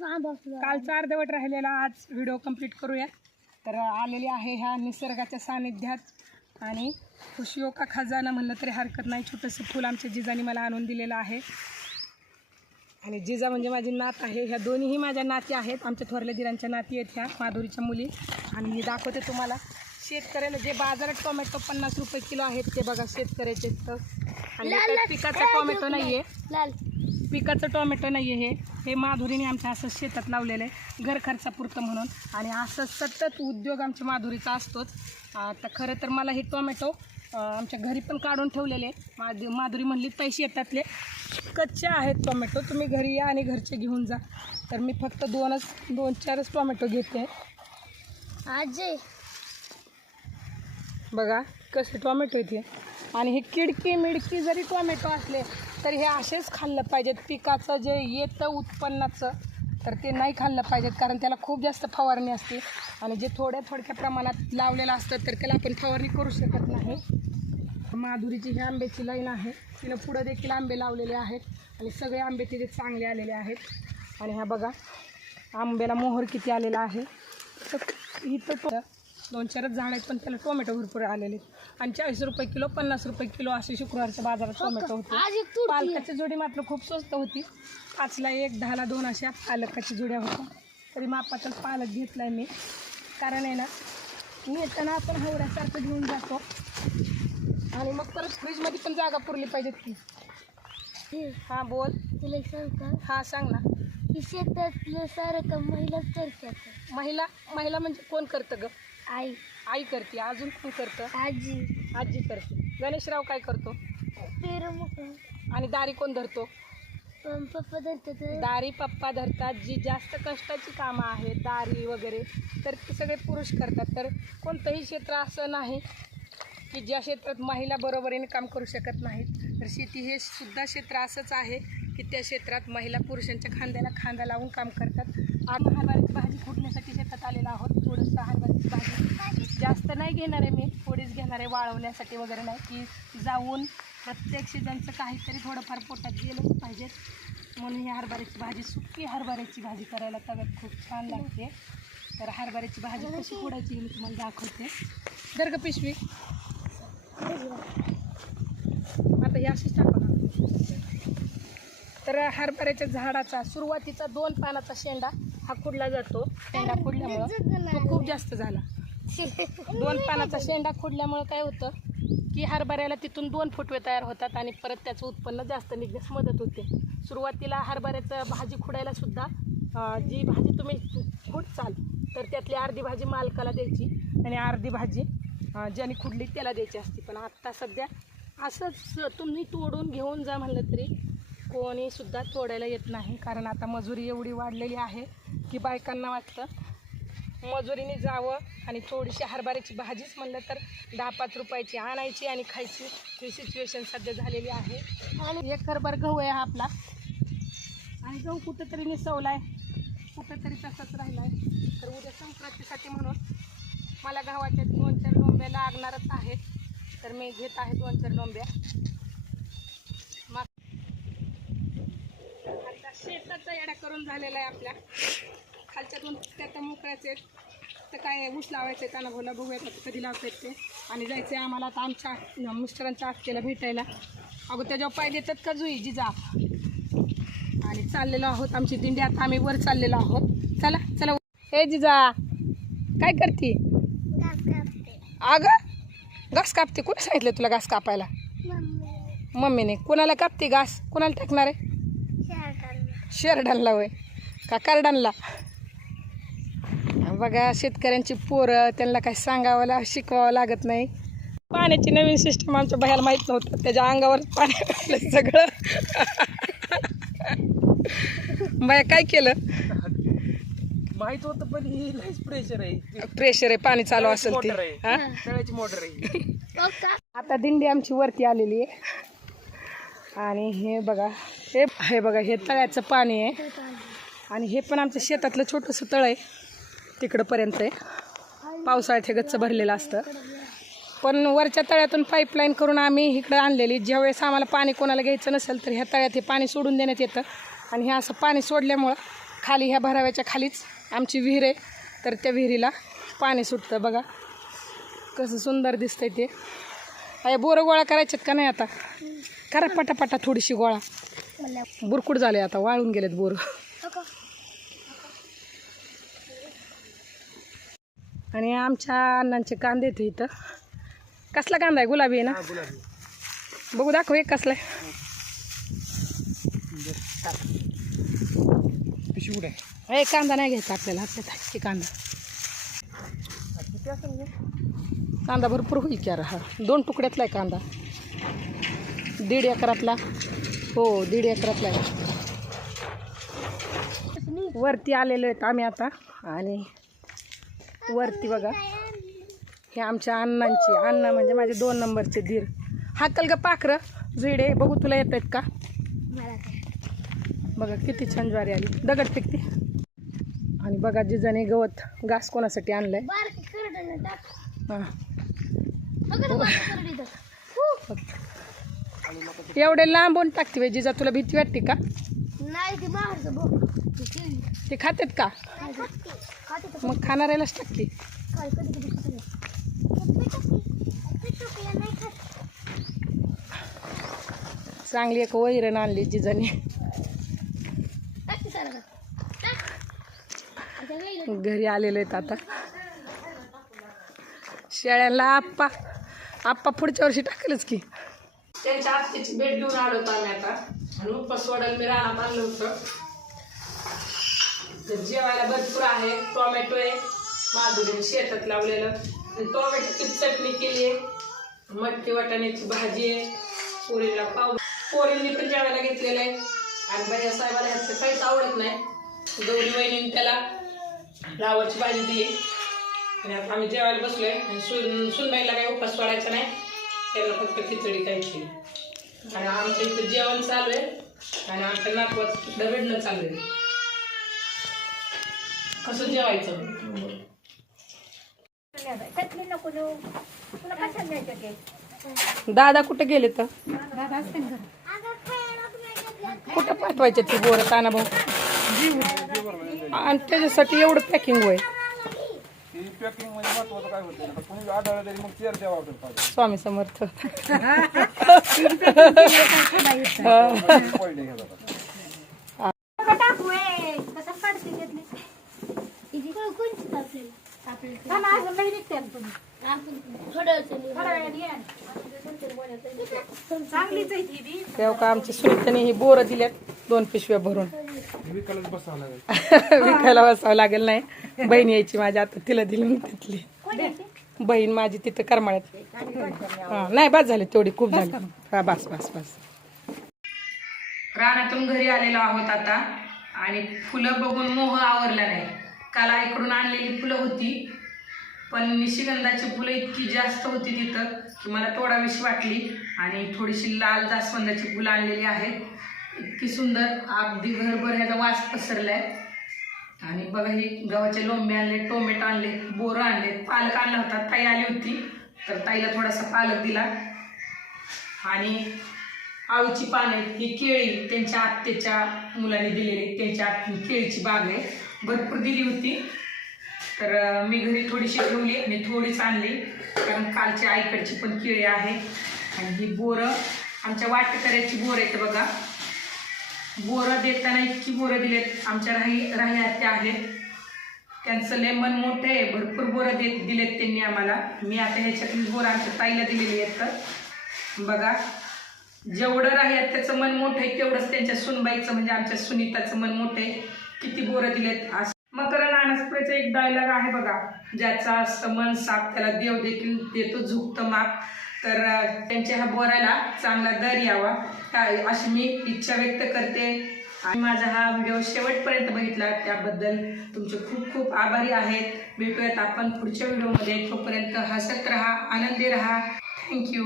कालचा अर्धवट राहिलेला आज व्हिडिओ कंप्लीट करूया. तर आलेली आहे ह्या निसर्गाच्या सानिध्यात आणि खुशियों का खजाना म्हणलं तरी हरकत नाही. छोटंसं फूल आमच्या जिजानी मला आणून दिलेलं आहे आणि जिजा म्हणजे माझी नात आहे. ह्या दोन्हीही माझ्या नाती आहेत. आमच्या थोरल्या दिरांच्या नाती आहेत ह्या माधुरीच्या मुली. आणि मी दाखवते तुम्हाला शेतकऱ्याला जे बाजारात टोमॅटो 50 रुपये किलो आहेत ते बघा शेतकऱ्याचे. आणि पिकाचा टोमॅटो नाही आहे, पिकाचं टोमॅटो नाही आहे. हे माधुरीने आमच्या असं शेतात लावलेलं आहे घर खर्चापुरतं म्हणून. आणि असं सतत उद्योग आमच्या माधुरीचा असतोच. तर खरं तर मला हे टोमॅटो आमच्या घरी पण काढून ठेवलेले. माधुरी म्हणली पैसे येतातले कच्चे आहेत टोमॅटो, तुम्ही घरी या आणि घरचे घेऊन जा. तर मी फक्त 2-4 टोमॅटो घेते. आजी बघा कसे टोमॅटो येते. आणि हे किडकी मिडकी जरी टोमॅटो असले तर हे असेच खाल्लं पाहिजेत. पिकाचं जे येतं उत्पन्नाचं तर ते नाही खाल्लं पाहिजेत, कारण त्याला खूप जास्त फवारणी असते. आणि जे थोड्या प्रमाणात लावलेलं असतं तर त्याला आपण फवारणी करू शकत नाही. माधुरीची ही आंब्याची लाईन आहे, तिनं पुढं देखील आंबे लावलेले आहेत आणि सगळे आंबे तिथे चांगले आलेले आहेत. आणि ह्या बघा आंब्याला मोहर किती आलेला आहे. तर इथं 2-4 झाड आहेत पण त्याला टोमॅटो भरपूर आलेले. आणि 40 रुपये किलो 50 रुपये किलो असे शुक्रवारच्या बाजारात टोमॅटो होते. पालकाची जोडी मात्र खूप स्वस्त होती. 5ला 1, 10ला 2 अशा पालकाची जोड्या होत्या. तरी मापाचाच पालक घेतला आहे मी, कारण आहे ना मी येताना आपण हवऱ्यासारखं घेऊन जातो आणि मग परत फ्रीजमध्ये पण जागा पुरली पाहिजेत की. हां बोल. तुला सांग का? हां सांग ना. ही शेतातलं सारं काम महिलाच करतात. महिला म्हणजे कोण करतं ग? आई आई करते. अजून कोण करतं? आजी करते. गणेशराव काय करतो? आणि दारी कोण धरतो? पप्पा धरतात. दारी पप्पा धरतात. जी जास्त कष्टाची कामं आहेत दारी वगैरे तर ते सगळे पुरुष करतात. तर कोणतंही क्षेत्र असं नाही की ज्या क्षेत्रात महिला बरोबरीने काम करू शकत नाहीत. तर शेती हे सुद्धा क्षेत्र असंच आहे की त्या क्षेत्रात महिला पुरुषांच्या खांद्याला खांदा लावून काम करतात. आता हरभऱ्याची भाजी फुटण्यासाठी शेतात आलेलो आहोत. थोडंसं हरभऱ्याची भाजी जास्त नाही घेणार आहे मी, थोडीच घेणार आहे, वाळवण्यासाठी वगैरे नाही की जाऊन प्रत्येक सीजनचं काहीतरी थोडंफार पोटात गेलंच पाहिजे. म्हणून ही हरभऱ्याची भाजी, सुकी हरभऱ्याची भाजी करायला तव्यात खूप छान लागते. तर हरभऱ्याची भाजी कशी फोडायची मी तुम्हाला दाखवते. दर ग पिशवी. आता ही अशीच टाकू. तर हरभऱ्याच्या झाडाचा सुरुवातीचा 2 पानाचा शेंडा हा खुडला जातो. शेंडा खुडल्यामुळं तो खूप जास्त झाला. 2 पानाचा शेंडा खुडल्यामुळं काय होतं की हरभऱ्याला तिथून 2 फुटवे तयार होतात आणि परत त्याचं उत्पन्न जास्त निघण्यास मदत होते. सुरुवातीला हरभऱ्याचं भाजी खुडायला सुद्धा जी भाजी तुम्ही खुडचाल तर त्यातली अर्धी भाजी मालकाला द्यायची आणि अर्धी भाजी ज्याने खुडली त्याला द्यायची असते. पण आत्ता सध्या असंच तुम्ही तोडून घेऊन जा म्हणलं तरी कोणीसुद्धा तोडायला येत नाही, कारण आता मजुरी एवढी वाढलेली आहे की बायकांना वाटतं मजुरीने जावं आणि थोडीशी हरभऱ्याची भाजीच म्हणलं तर 10-5 रुपयाची आणायची आणि खायची. ही सिच्युएशन सध्या झालेली आहे. आणि 1 हरभरा गहू आहे हा आपला आणि गहू कुठंतरी निसवला आहे, कुठंतरी तसाच राहिला आहे. तर उद्या संक्रांतीसाठी म्हणून मला गव्हाच्या 2-4 डोंब्या लागणारच आहेत. तर मी घेत आहे 2-4 डोंब्या. आता शेताचा येडा करून झालेला आहे आपल्या. खालच्या 2 त्या मोकळ्याचे आहेत तर काय ऊस लावायचे त्यांना बोला बघूयात आता कधी लावता येत ते. आणि जायचं आहे आम्हाला आता आमच्या मिस्टरांच्या आत्याला भेटायला. अगं त्याच्यावर पाय देतात का जुई जिजा. आणि चाललेलो आहोत आमची दिंडी. आता आम्ही वर चाललेलो आहोत. चला चला. हे जिजा काय करते? अगं घास कापते. कोणी सांगितलं तुला घास कापायला? मम्मीने. कोणाला कापते घास? कोणाला टाकणार आहे? शेरडांना होय का करडांना? बघा शेतकऱ्यांची पोरं, त्यांना काही सांगावं शिकवावं लागत नाही. पाण्याची नवीन सिस्टम आमच्या बाहेर माहीत नव्हतं, त्याच्या अंगावर पाणी सगळं. बाया काय केलं माहित होतं पण ही प्रेशर आहे पाणी चालू असेल ती. मोटर आहे. आता दिंडी आमची वरती आलेली आहे आणि हे बघा हे तळ्याचं पाणी आहे. आणि हे पण आमच्या शेतातलं छोटंसं तळ आहे, तिकडंपर्यंत आहे. पावसाळ्यात हे गच्च भरलेलं असतं. पण वरच्या तळ्यातून पाईपलाईन करून आम्ही इकडं आणलेली. ज्यावेळेस आम्हाला पाणी कोणाला घ्यायचं नसेल तर ह्या तळ्यात हे पाणी सोडून देण्यात येतं. आणि हे असं पाणी सोडल्यामुळं खाली ह्या भराव्याच्या खालीच आमची विहीर आहे, तर त्या विहिरीला पाणी सुटतं. बघा कसं सुंदर दिसतंय ते. अरे बोरं गोळा करायच्यात का नाही आता? करा पटापटा थोडीशी गोळा. बुरकुट झाले आता, वाळून गेलेत बोरं. आणि आमच्या अण्णांचे कांदे आहेत इथं. कसला कांदा आहे? गुलाबी आहे ना? बघू दाखव एक कसला आहे. हे कांदा नाही घ्यायचा आपल्याला, हातात आहे कांदा. कांदा भरपूर होईल की. हा 2 तुकड्यातला आहे कांदा. 1.5 एकरातला. हो 1.5 एकरातला आहे. वरती आलेलो आहेत आम्ही आता. आणि वरती बघा हे आमच्या अण्णांची, अण्णा म्हणजे माझे 2 नंबरचे दीर. हाकल ग पाखरं जुईडे. बघू तुला येत आहेत का? बघा किती छान ज्वारी आली. दगड फेकते. आणि बघा जिजाने गवत घास कोणासाठी आणलाय. हां एवढे लांबून टाकते बाई जिजा. तुला भीती वाटते का? ते खातेत का? मग खाणाऱ्यालाच टाकते. चांगली एक वैरण आणली जिजाने. घरी आलेलो आहेत आता. शेळ्यांना आप्पा पुढच्या वर्षी टाकेलच की. त्यांच्या आत्याची भेट घेऊन आलो होतो आम्ही आता. आणि उपास सोडायला मी रानात आणलं होतं. जेवायला भरपूर आहे. टोमॅटो आहे, माधुरीने शेतात लावलेलं. टोमॅटोची चटणी केली आहे, मटकी वाटाण्याची भाजी आहे, पोरीला पाव. पोरींनी पण जेवायला घेतलेलं आहे. आणि भैया साहेबाला ह्याचं काहीच आवडत नाही. गौरी वहिनीने त्याला फ्लावरची भाजी दिली. आणि आता आम्ही जेवायला बसलोय. आणि सुनबाईला काही उपास सोडायचा नाही, त्याला फक्त खिचडी खायची. आणि आमच्या इथं जेवण चालू आहे. आणि आमच्या नातवाचं रडणं चालू आहे. कसं जेवायचं? दादा कुठे गेले तर? कुठं पाठवायचे ते बोर ताना भाऊ? आणि त्याच्यासाठी एवढं पॅकिंग होय. स्वामी समर्थ. तेव्हा का आमच्या सुनीताने ही बोरं दिल्यात 2 पिशव्या भरून. विकायला बसावं लागेल. नाही बहीण यायची माझ्या आता, तिला दिली मी तिथली. बहीण माझी तिथं करमाळ्यात. हा नाही बस झाले तेवढी, खूप झाली. हा बस बस बस. रानातून घरी आलेलो आहोत आता. आणि फुलं बघून मोह आवरला नाही. काल आईकडून आणलेली फुलं होती, पण निशिगंधाची फुलं इतकी जास्त होती तिथं की मला तोडावीशी वाटली. आणि थोडीशी लाल जास्वंदाची फुलं आणलेली आहेत. इतकी सुंदर, अगदी घरभर ह्याचा वास पसरलाय. आणि बघा ही गव्हाचे लोंबे आणले, टोमॅटो आणले, बोरं आणले, पालक आणला होता. ताई आली होती तर ताईला थोडासा पालक दिला. आणि आळूची पानं, ही केळी त्यांच्या आत्याच्या मुलाने दिलेली, त्यांच्या केळीची बाग आहे, भरपूर दिली होती. तर मी घरी थोडीशी ठेवली आणि थोडीच आणली, कारण कालची आईकडची पण केळी आहे. आणि ही बोरं आमच्या वाटेकऱ्याची बोरं आहेत बघा. बोरं देताना इतकी बोरं दिलेत. आमच्या राही आत्या आहेत, त्यांचं लय मन मोठं आहे, भरपूर बोरं दिलेत त्यांनी आम्हाला. मी आता ह्याच्यातली बोरं आमच्या ताईला दिलेली आहेत. तर बघा जेवढं राही आत्याचं मन मोठं आहे तेवढंच त्यांच्या सुनबाईचं म्हणजे आमच्या सुनीताचं मन मोठं आहे. किती बोरं दिलेत. मकर नानसपुरेचं एक डायलॉग आहे बघा, ज्याचा असतं मन साप त्याला देव देखील देतो झुकतं माप. तर त्यांच्या ह्या बोराला चांगला दर यावा अशी मी इच्छा व्यक्त करते. आणि माझा हा व्हिडिओ शेवटपर्यंत बघितला त्याबद्दल तुमचे खूप खूप आभारी आहेत. भेटूयात आपण पुढच्या व्हिडिओमध्ये. तोपर्यंत हसत राहा, आनंदी राहा. थँक्यू.